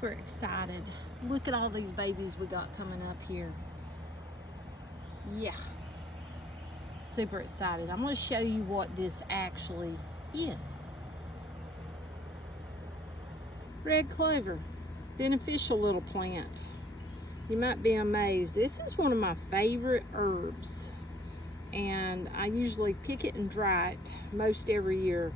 Super excited. Look at all these babies we got coming up here. Yeah, super excited. I'm going to show you what this actually is. Red clover, beneficial little plant. You might be amazed. This is one of my favorite herbs, and I usually pick it and dry it most every year.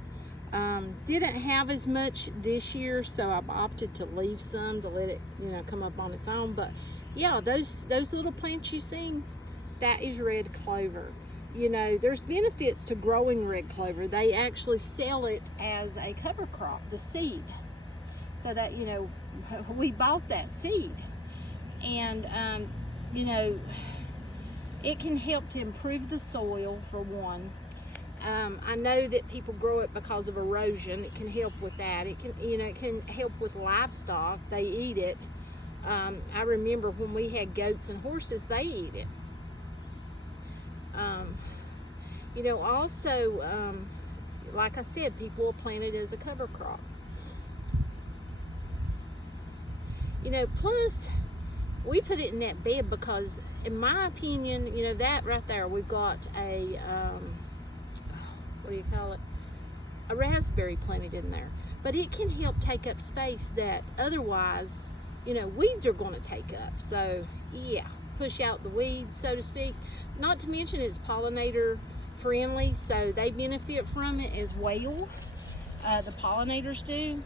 Didn't have as much this year, so I've opted to leave some to let it, come up on its own. But yeah, those little plants you see, that is red clover. There's benefits to growing red clover. They actually sell it as a cover crop, the seed. So that, we bought that seed. And, it can help to improve the soil, for one. I know that people grow it because of erosion. It can help with that. It can, it can help with livestock. They eat it. I remember when we had goats and horses, they eat it. Also, like I said, people will plant it as a cover crop. Plus, we put it in that bed because, in my opinion, that right there, we've got a, what do you call it? A raspberry planted in there. But it can help take up space that otherwise, weeds are going to take up. So, yeah, push out the weeds, so to speak. Not to mention it's pollinator friendly, so they benefit from it as well. The pollinators do.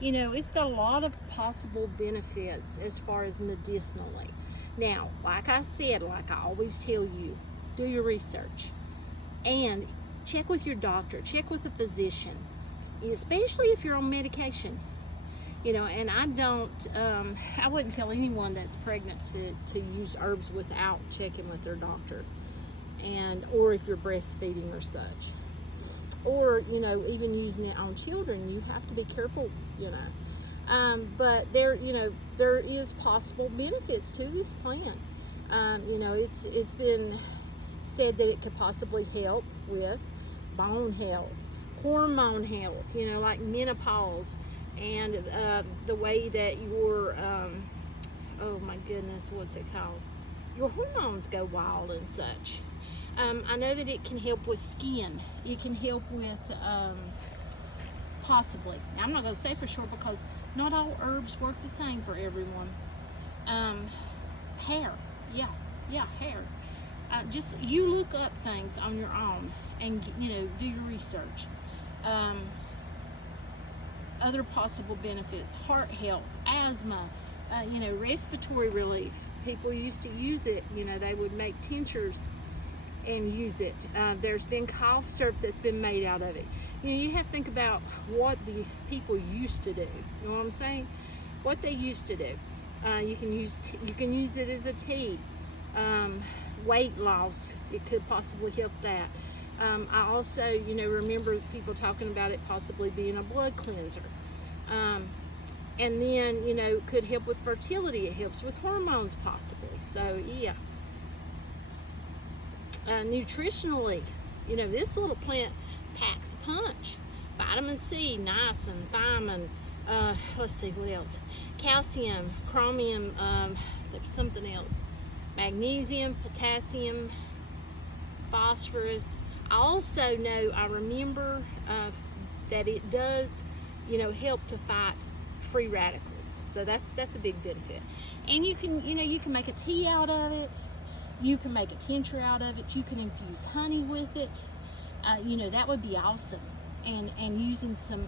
It's got a lot of possible benefits as far as medicinally. Now, like I said, like I always tell you, do your research and check with your doctor, check with a physician, especially if you're on medication. And I wouldn't tell anyone that's pregnant to use herbs without checking with their doctor, or if you're breastfeeding or such. Or, even using it on children, you have to be careful, but there is possible benefits to this plant. It's been said that it could possibly help with bone health, hormone health, like menopause, and the way that your, oh my goodness, what's it called? Your hormones go wild and such. I know that it can help with skin. It can help with, possibly. Now, I'm not going to say for sure because not all herbs work the same for everyone. Hair. Yeah, hair. Just, you look up things on your own and, do your research. Other possible benefits, heart health, asthma, respiratory relief. People used to use it. They would make tinctures and use it. There's been cough syrup that's been made out of it. You have to think about what the people used to do. You know what I'm saying? What they used to do. You can use it as a tea. Weight loss, it could possibly help that. I also, remember people talking about it possibly being a blood cleanser. And then, could help with fertility. It helps with hormones possibly. So, yeah. Nutritionally, this little plant packs a punch. Vitamin C, niacin, thiamine, let's see, what else? Calcium, chromium, there's something else. Magnesium, potassium, phosphorus. I remember that it does, help to fight free radicals. So that's a big benefit. And you can make a tea out of it. You can make a tincture out of it. You can infuse honey with it. That would be awesome. And using some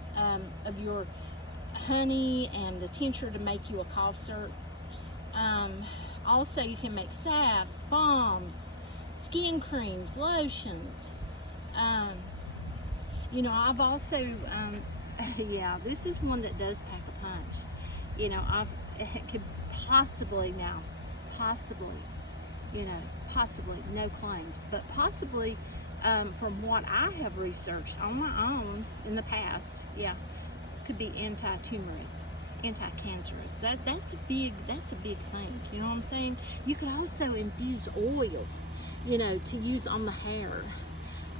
of your honey and the tincture to make you a cough syrup. Also, you can make salves, balms, skin creams, lotions. I've also, yeah, this is one that does pack a punch. It could possibly, possibly, no claims, but possibly, from what I have researched on my own in the past, yeah, could be anti-tumorous, anti-cancerous. That's a big thing. You know what I'm saying? You could also infuse oil, to use on the hair.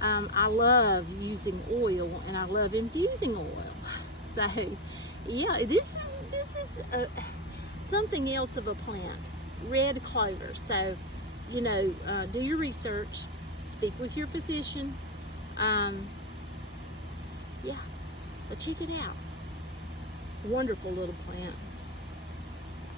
I love using oil and I love infusing oil. So, Yeah, this is something else of a plant, red clover. So, do your research, speak with your physician. Yeah, but check it out. Wonderful little plant.